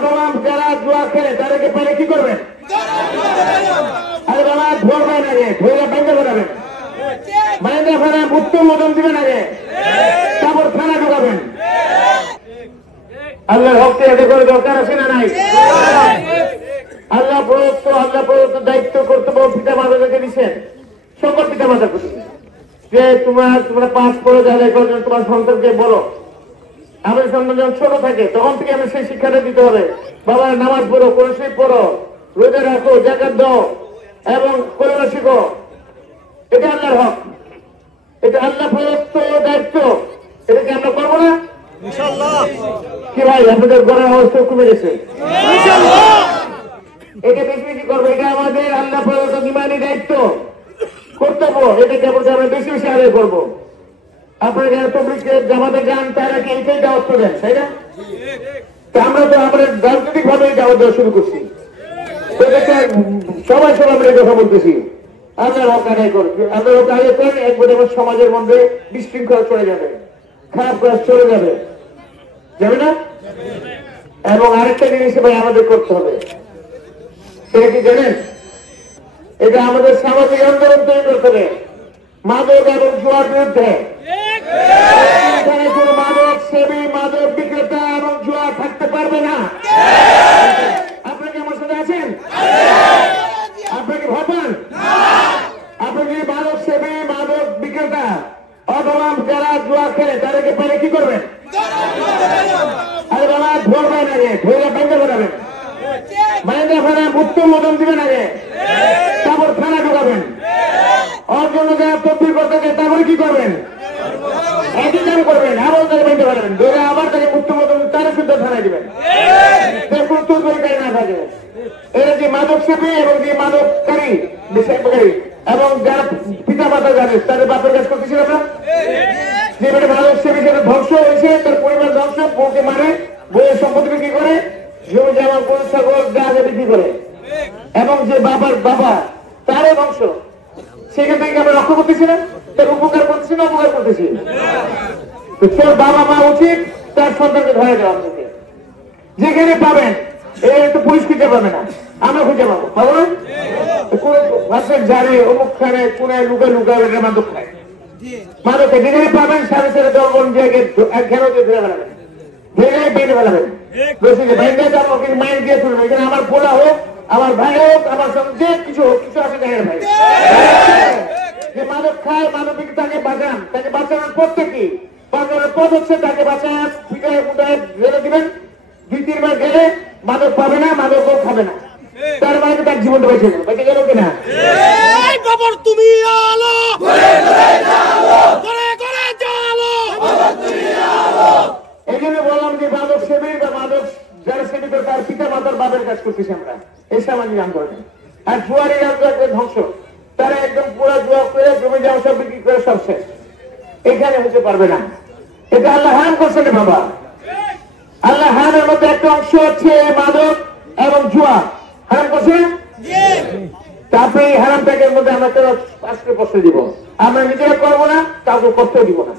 অথবা যারা জুয়া খেলে তাদেরকে পেলে কি করবেন? আরে বাবা ধরবেন আগে, ধরে ব্যাংকে ঢোকাবেন, বাইরে ফেরা উত্তম মদন দিবেন আগে, তারপর থানা ঢোকাবেন। আল্লাহর হককে এতে করে দরকার আছে না নাই? আল্লাহ প্রদত্ত দায়িত্ব কর্তব্য পিতা মাতাদেরকে দিচ্ছেন, সকল পিতা মাতার প্রতি, যে তোমরা পাঁচ পড়ে যাদের করেন তোমার সন্তানকে বলো। আমাদের সন্তান যখন ছোট থাকে তখন থেকে আমি সেই শিক্ষাটা দিতে হবে, বাবা নামাজ পড়ো, কোরআন পড়ো, রোজা রাখো, যাকাত দাও এবং কোরআন শিখো। এটা আল্লাহর হক, এটা আল্লাহ প্রদত্ত দায়িত্ব, এটাকে আমরা করবো না ইনশাআল্লাহ। কি ভাই আপনাদের ঘরের অবস্থা কমে গেছে ইনশাআল্লাহ, এটা বেশি বেশি করবো, এটা আমাদের আল্লাহ প্রদত্ত ইমানি দায়িত্ব কর্তব্য, এটাকে আমরা বেশি বেশি আদায় করবো। আপনারা যারা তবলিগে জামাতে যান তারা কি এইটাই দাওয়াত দেন, তাই না? আমরা তো আমাদের রাজনৈতিক ভাবে দাওয়াত দেওয়া শুরু করছি, সবাই আমরা এই কথা বলতেছি। আল্লাহর হক আদায় করুন, আল্লাহর হক আদায় করেন, একবারে সমাজের মধ্যে বিশৃঙ্খলা চলে যাবে, খারাপ কাজ চলে যাবে, যাবে না? এবং আরেকটা জিনিস ভাই আমাদের করতে হবে, সেটা কি জানেন? এটা আমাদের সামাজিক আন্দোলন তৈরি করতে হবে মাদক এবং জুয়ার বিরুদ্ধে। এখানে কোন মাদক সেবী, মাদক বিক্রেতা এবং জুয়া থাকতে পারবে না। আপনাকে আমার সাথে আছেন? আপনাকে ভাবেন আপনি যদি মাদক সেবী, মাদক বিক্রেতা অথবা যারা জুয়া খেলে তাদেরকে পেলে কি করবেন? আরে বাবা ধরবেন আগে, ধরে ব্যাংকে ঢোকাবেন, বাইরে ফেরা উত্তম মদন দিবেন আগে, তারপর থানা ঢোকাবেন। ওর জন্য যারা তদবির করতে চায় তারপরে কি করবেন? একই কাম করবেন, আবার তাকে বাইতে পারবেন, ধরে আবার তাকে উত্তম মদন তারা শুদ্ধ থানায় দিবেন, কোনো তদবিরকারী না থাকে। এরা যে মাদক সেবী এবং যে মাদককারী বিষয়কারী এবং যারা পিতা মাতা জানে তাদের বাপের কাজ করতেছিল না, যে মাদক সেবী সেটা ধ্বংস হয়েছে, তার পরিবার ধ্বংস, বউকে মারে, বইয়ের সম্পত্তি বিক্রি করে, জমি জামা গরু ছাগল যা বিক্রি করে, এবং যে বাবার বাবা তারও ধ্বংস। সেখান থেকে আমরা রক্ষা করতেছি না, তার উপকার করতেছি না, অপকার করতেছি। তোর বাবা মা উচিত তার সন্তানকে ধরে দেওয়া থেকে, যেখানে পাবেন তো পুলিশ খুঁজে পাবে না, আমরা খুঁজে পাবো, পাবো না? কোন জারে অমুক খানে কোনায় লুকায় লুকায় মাদক খায়, মাদক যেখানে পাবেন সাড়ে সাড়ে দলবন জায়গায় ঘেরো দিয়ে ধরে বেড়াবেন, ধরে বেঁধে বেড়াবেন, বাইরে যাবো কিন্তু মাইন্ড দিয়ে তুলবে। এখানে আমার পোলা হোক, আমার ভাই হোক, আমার সঙ্গে কিছু হোক, কিছু আছে জায়গায় ভাই যে মাদক খায়, মানবিক তাকে বাঁচান, তাকে বাঁচানোর পথটা কি? বাঁচানোর পথ হচ্ছে তাকে বাঁচায় পিটায় মুটায় জেলে দিবেন, 2-3 বার গেলে মাদক পাবে না, মাদকও খাবে না, তার মানে তার জীবনটা বেঁচে গেল, বেঁচে গেল কিনা? তুমি আলো এই জন্য বললাম যে মাদক সেবী বা মাদক যারা সেবী করে তার পিতা মাতার বাপের কাজ করতেছি আমরা এই সামাজিক আন্দোলনে। আর জুয়ারি ধ্বংস, তারা একদম পুরো জুয়া করে জমি জমা সব বিক্রি করে সব শেষ, এখানে হতে পারবে না। এটা আল্লাহ হারাম করছেন বাবা, আল্লাহ হারামের মধ্যে একটা অংশ হচ্ছে মাদক এবং জুয়া হারাম করছে। তারপরে এই হারাম প্যাকের মধ্যে আমরা কেন 5 প্রশ্ন দিব, আমরা নিজেরা করবো না, কাউকে করতেও দিব না।